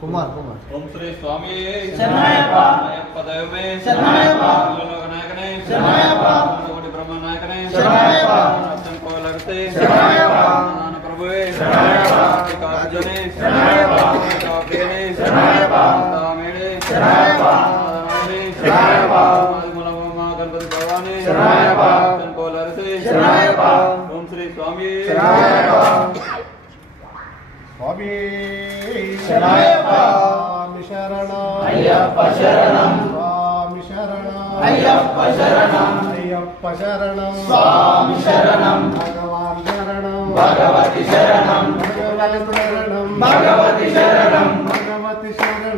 कुमार ओम श्री स्वामी शरणायप्पा अय्यप्पा दैवमे शरणायप्पा लोकनायकने शरणायप्पा कोटि ब्रह्मनायकने शरणायप्पा अच्चन कोलगते शरणायप्पा नान प्रभुवे शरणायप्पा काजने शरणायप्पा काप्रेने शरणायप्पा तामेणे शरणायप्पा नाने शरणायप्पा मूलमा गणपति भगवाने शरणायप्पा अच्चन कोलगते शरणायप्पा ओम श्री स्वामी शरणायप्पा स्वामी शरणायप्पा स्वामी शरणं अय्यप्पा शरणं स्वामी शरणं अय्यप्पा शरणं अय्यप्पा शरणं स्वामी शरणं भगवान् शरणं भगवती शरणं भगवान् शरणं भगवती शरणं